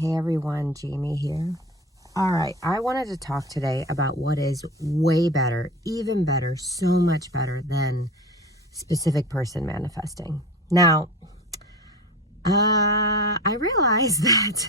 Hey everyone, Jamie here. All right, I wanted to talk today about what is way better, even better, so much better than specific person manifesting. Now, I realize that,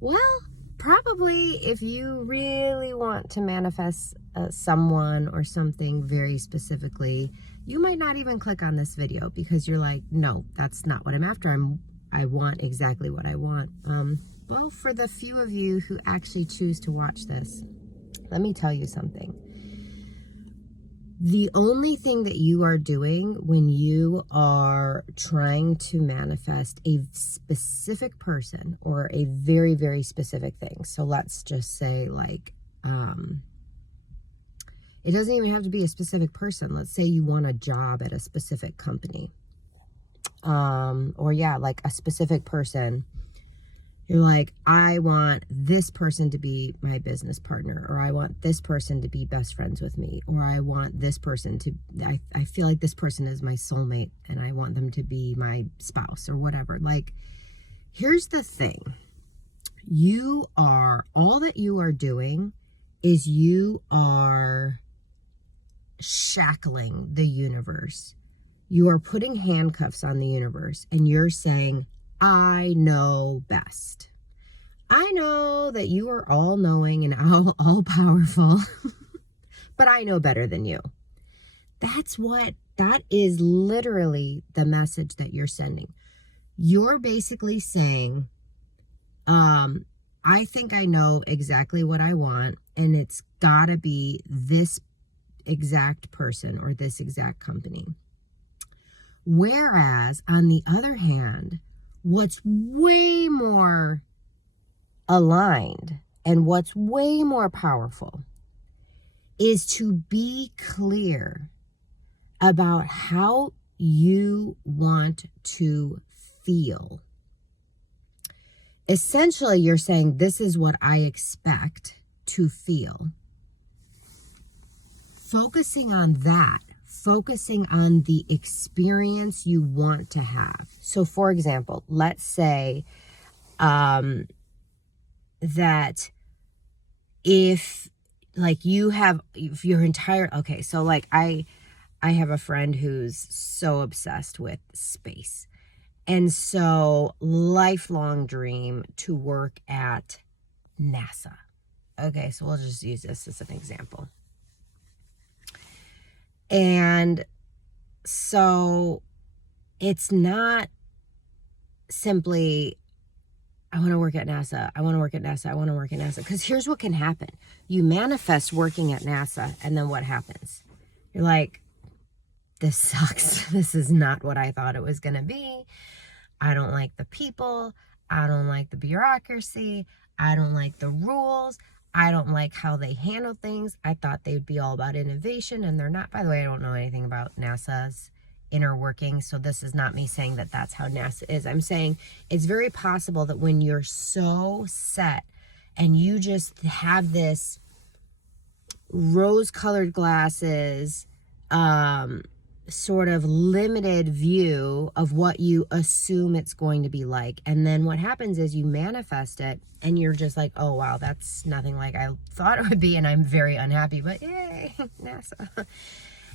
well, probably if you really want to manifest someone or something very specifically, you might not even click on this video because you're like, no, that's not what I'm after. I want exactly what I want. Well, for the few of you who actually choose to watch this, let me tell you something. The only thing that you are doing when you are trying to manifest a specific person or a very, very specific thing. So let's just say like, it doesn't even have to be a specific person. Let's say you want a job at a specific company. Or yeah, like a specific person. You're like, I want this person to be my business partner, or I want this person to be best friends with me, or I want this person to, I feel like this person is my soulmate and I want them to be my spouse or whatever. Like, here's the thing. All that you are doing is you are shackling the universe. You are putting handcuffs on the universe and you're saying, I know best. I know that you are all knowing and all powerful, but I know better than you. That is literally the message that you're sending. You're basically saying, I think I know exactly what I want, and it's gotta be this exact person or this exact company. Whereas, on the other hand, what's way more aligned and what's way more powerful is to be clear about how you want to feel. Essentially, you're saying, this is what I expect to feel. Focusing on that. Focusing on the experience you want to have. So for example, let's say that if your entire, okay, so like I have a friend who's so obsessed with space. And so lifelong dream to work at NASA. Okay, so we'll just use this as an example. And so it's not simply, I want to work at NASA. I want to work at NASA. I want to work at NASA. Because here's what can happen. You manifest working at NASA, and then what happens? You're like, this sucks. This is not what I thought it was going to be. I don't like the people. I don't like the bureaucracy. I don't like the rules. I don't like how they handle things. I thought they would be all about innovation, and they're not. By the way, I don't know anything about NASA's inner workings, so this is not me saying that that's how NASA is. I'm saying it's very possible that when you're so set and you just have this rose-colored glasses, sort of limited view of what you assume it's going to be like. And then what happens is you manifest it and you're just like, oh, wow, that's nothing like I thought it would be. And I'm very unhappy, but yay, NASA.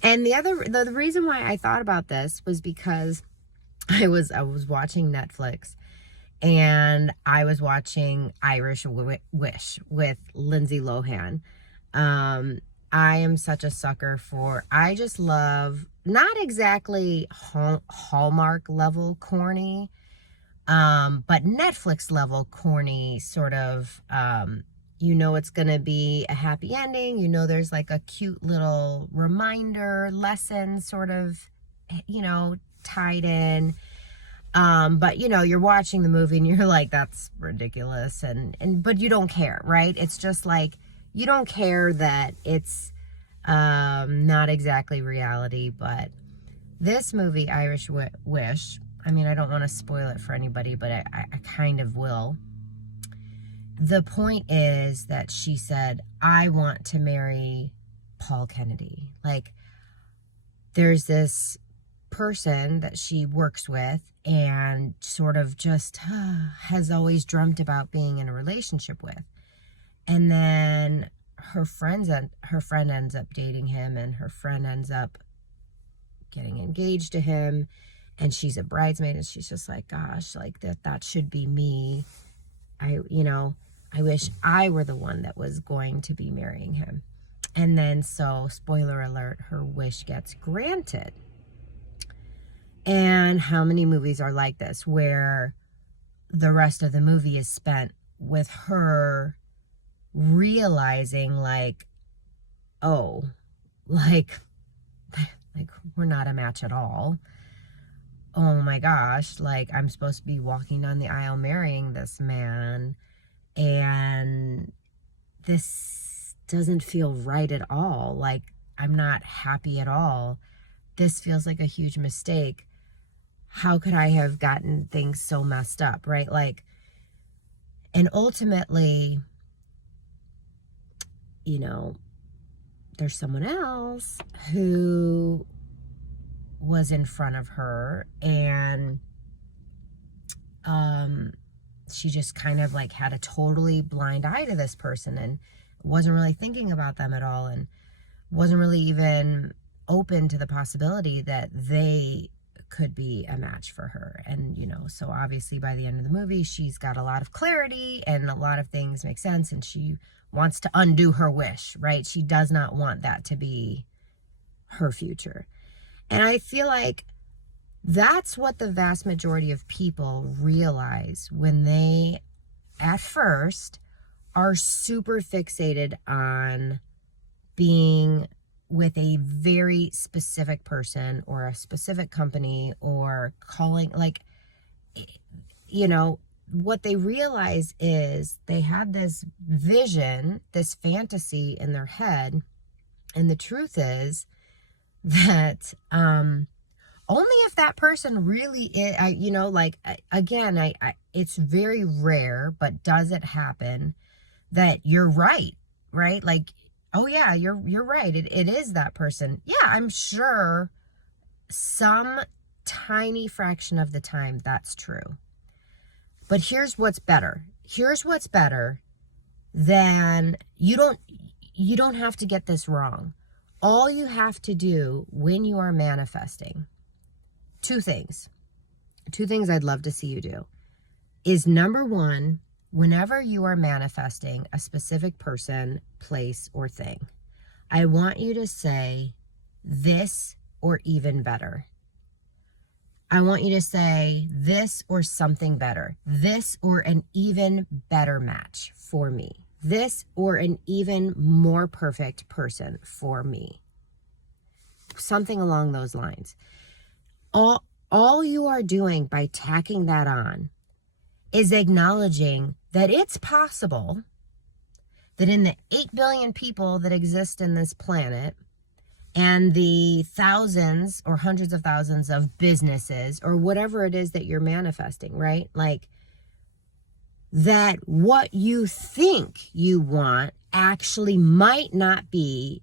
And the reason why I thought about this was because I was watching Netflix and I was watching Irish Wish with Lindsay Lohan. I am such a sucker for, I just love, not exactly Hallmark level corny, but Netflix level corny, sort of, it's going to be a happy ending. There's like a cute little reminder lesson sort of, tied in. But you're watching the movie and you're like, that's ridiculous. But you don't care, right? It's just like, you don't care that it's not exactly reality. But this movie, Irish Wish, I mean, I don't want to spoil it for anybody, but I kind of will. The point is that she said, I want to marry Paul Kennedy. Like, there's this person that she works with and sort of just has always dreamt about being in a relationship with. And then her friend ends up dating him, and her friend ends up getting engaged to him, and she's a bridesmaid, and she's just like, gosh, like that should be me. I wish I were the one that was going to be marrying him. And then, so spoiler alert, her wish gets granted. And how many movies are like this, where the rest of the movie is spent with her realizing like, oh, like we're not a match at all. Oh my gosh, like I'm supposed to be walking down the aisle marrying this man, and this doesn't feel right at all. Like I'm not happy at all. This feels like a huge mistake. How could I have gotten things so messed up, right? Like, and ultimately, you know, there's someone else who was in front of her, and she just kind of like had a totally blind eye to this person and wasn't really thinking about them at all, and wasn't really even open to the possibility that they could be a match for her. And, you know, so obviously by the end of the movie, she's got a lot of clarity and a lot of things make sense, and she wants to undo her wish, right? She does not want that to be her future. And I feel like that's what the vast majority of people realize when they, at first, are super fixated on being with a very specific person or a specific company, or calling, like, you know, what they realize is they had this vision, this fantasy in their head. And the truth is that only if that person really is, you know, like, again, I it's very rare, but does it happen that you're right? Like, oh yeah, you're right. It is that person. Yeah, I'm sure some tiny fraction of the time that's true. But here's what's better. Here's what's better than, you don't have to get this wrong. All you have to do when you are manifesting, two things I'd love to see you do is, number one, whenever you are manifesting a specific person, place, or thing, I want you to say this or even better. I want you to say this or something better. This or an even better match for me. This or an even more perfect person for me. Something along those lines. All you are doing by tacking that on is acknowledging that it's possible that in the 8 billion people that exist in this planet, and the thousands or hundreds of thousands of businesses or whatever it is that you're manifesting, right? Like, that what you think you want actually might not be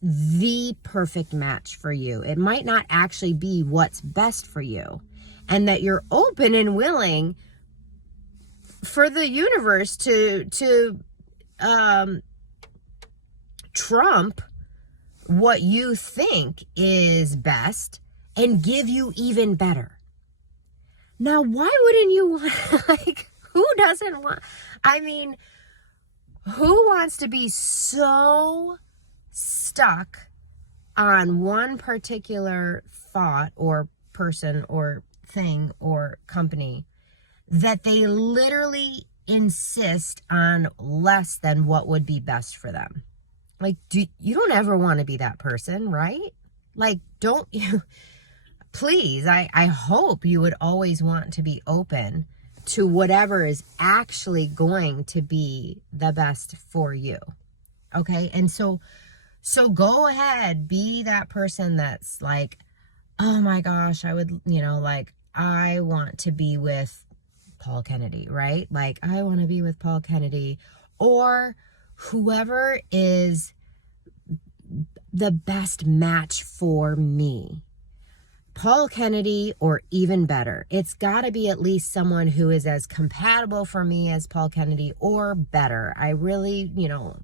the perfect match for you. It might not actually be what's best for you. And that you're open and willing for the universe to trump what you think is best and give you even better. Now, why wouldn't you want, like, who doesn't want, I mean, who wants to be so stuck on one particular thought or person or thing or company that they literally insist on less than what would be best for them? Like, you don't ever want to be that person, right? Like, don't you, please, I hope you would always want to be open to whatever is actually going to be the best for you. Okay? And so go ahead, be that person that's like, oh my gosh, I would, you know, like, I want to be with Paul Kennedy, right? Like, I want to be with Paul Kennedy, or whoever is the best match for me. Paul Kennedy, or even better. It's got to be at least someone who is as compatible for me as Paul Kennedy or better. I really,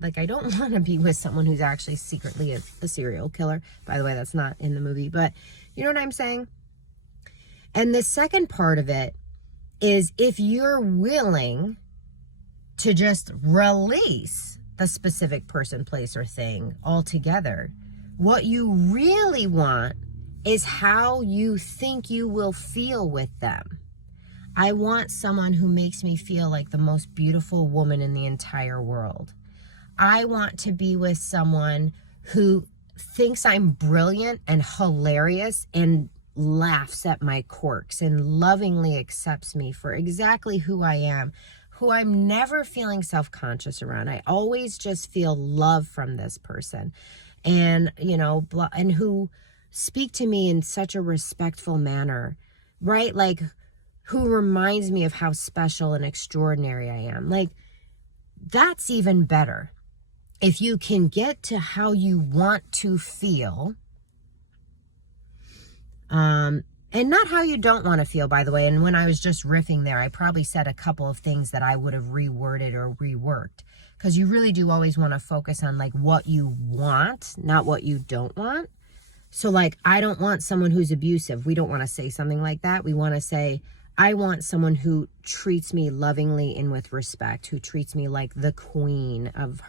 like, I don't want to be with someone who's actually secretly a serial killer. By the way, that's not in the movie, but you know what I'm saying? And the second part of it is, if you're willing to just release the specific person, place, or thing altogether, what you really want is how you think you will feel with them. I want someone who makes me feel like the most beautiful woman in the entire world. I want to be with someone who thinks I'm brilliant and hilarious and laughs at my quirks and lovingly accepts me for exactly who I am, who I'm never feeling self-conscious around. I always just feel love from this person. And, and who speak to me in such a respectful manner, right? Like, who reminds me of how special and extraordinary I am. Like, that's even better. If you can get to how you want to feel, and not how you don't want to feel, by the way. And when I was just riffing there, I probably said a couple of things that I would have reworded or reworked, because you really do always want to focus on like what you want, not what you don't want. So like, I don't want someone who's abusive. We don't want to say something like that. We want to say, I want someone who treats me lovingly and with respect, who treats me like the queen of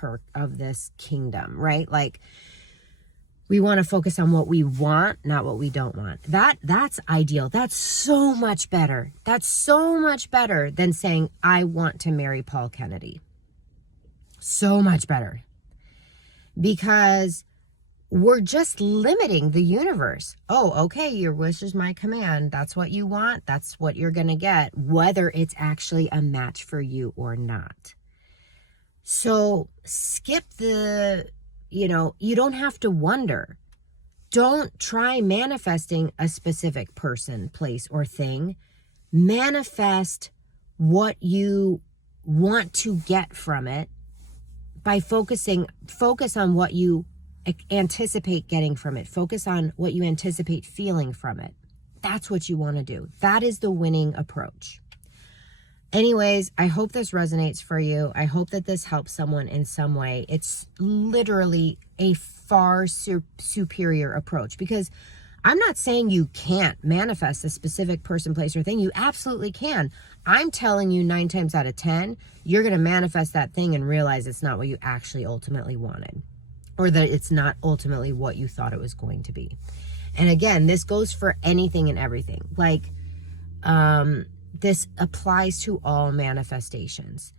this kingdom, right? Like, we want to focus on what we want, not what we don't want. That's ideal. That's so much better. That's so much better than saying, I want to marry Paul Kennedy. So much better. Because we're just limiting the universe. Oh, okay, your wish is my command. That's what you want. That's what you're going to get, whether it's actually a match for you or not. So skip you don't have to wonder. Don't try manifesting a specific person, place, or thing. Manifest what you want to get from it by focus on what you anticipate getting from it. Focus on what you anticipate feeling from it. That's what you want to do. That is the winning approach. Anyways, I hope this resonates for you. I hope that this helps someone in some way. It's literally a far superior approach, because I'm not saying you can't manifest a specific person, place, or thing. You absolutely can. I'm telling you 9 times out of 10, you're going to manifest that thing and realize it's not what you actually ultimately wanted, or that it's not ultimately what you thought it was going to be. And again, this goes for anything and everything. Like, this applies to all manifestations.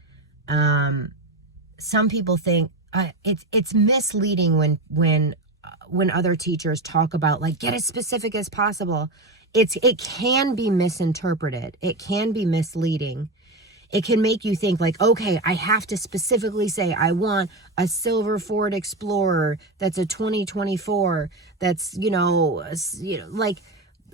Some people think it's misleading when other teachers talk about like, get as specific as possible. It can be misinterpreted. It can be misleading. It can make you think like, okay, I have to specifically say I want a silver Ford Explorer that's a 2024, that's, like,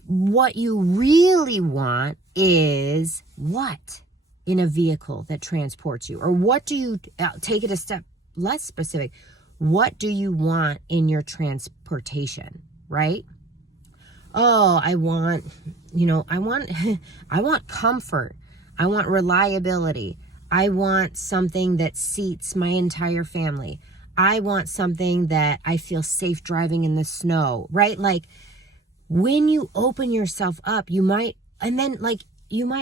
what you really want is what in a vehicle that transports you? Or what do you, take it a step less specific, what do you want in your transportation, right? Oh, I want comfort. I want reliability. I want something that seats my entire family. I want something that I feel safe driving in the snow, right? Like, when you open yourself up, you might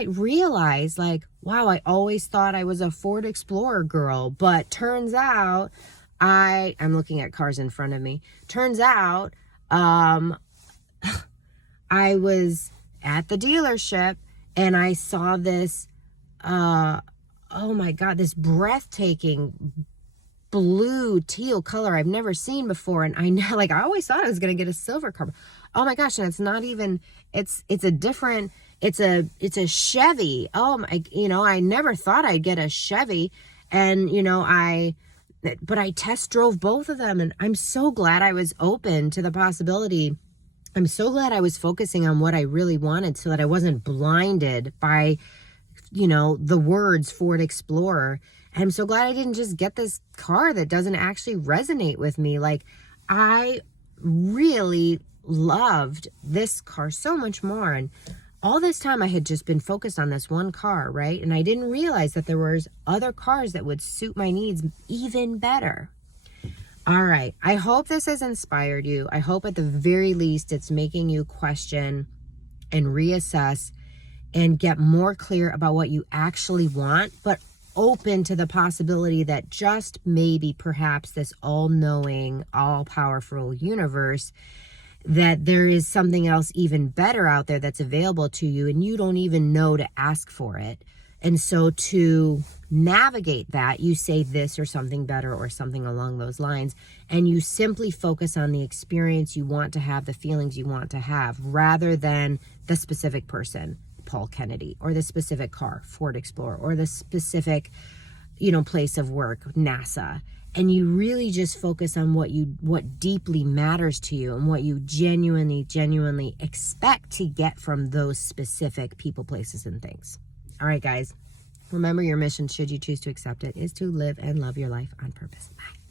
realize like, wow, I always thought I was a Ford Explorer girl, but turns out I'm looking at cars in front of me. Turns out, I was at the dealership and I saw this, oh my God, this breathtaking blue teal color I've never seen before. And I always thought I was going to get a silver car. Oh my gosh. And it's not even, it's a Chevy. Oh my, I never thought I'd get a Chevy. And, but I test drove both of them. And I'm so glad I was open to the possibility. I'm so glad I was focusing on what I really wanted so that I wasn't blinded by, the words Ford Explorer. And I'm so glad I didn't just get this car that doesn't actually resonate with me. Like, I really loved this car so much more. And all this time I had just been focused on this one car, right? And I didn't realize that there was other cars that would suit my needs even better. All right. I hope this has inspired you. I hope at the very least it's making you question and reassess and get more clear about what you actually want, but open to the possibility that just maybe perhaps this all-knowing, all-powerful universe, that there is something else even better out there that's available to you and you don't even know to ask for it. And so to navigate that, you say this or something better or something along those lines, and you simply focus on the experience you want to have, the feelings you want to have, rather than the specific person, Paul Kennedy, or the specific car, Ford Explorer, or the specific, place of work, NASA. And you really just focus on what deeply matters to you and what you genuinely expect to get from those specific people, places, and things. All right, guys, remember your mission, should you choose to accept it, is to live and love your life on purpose. Bye.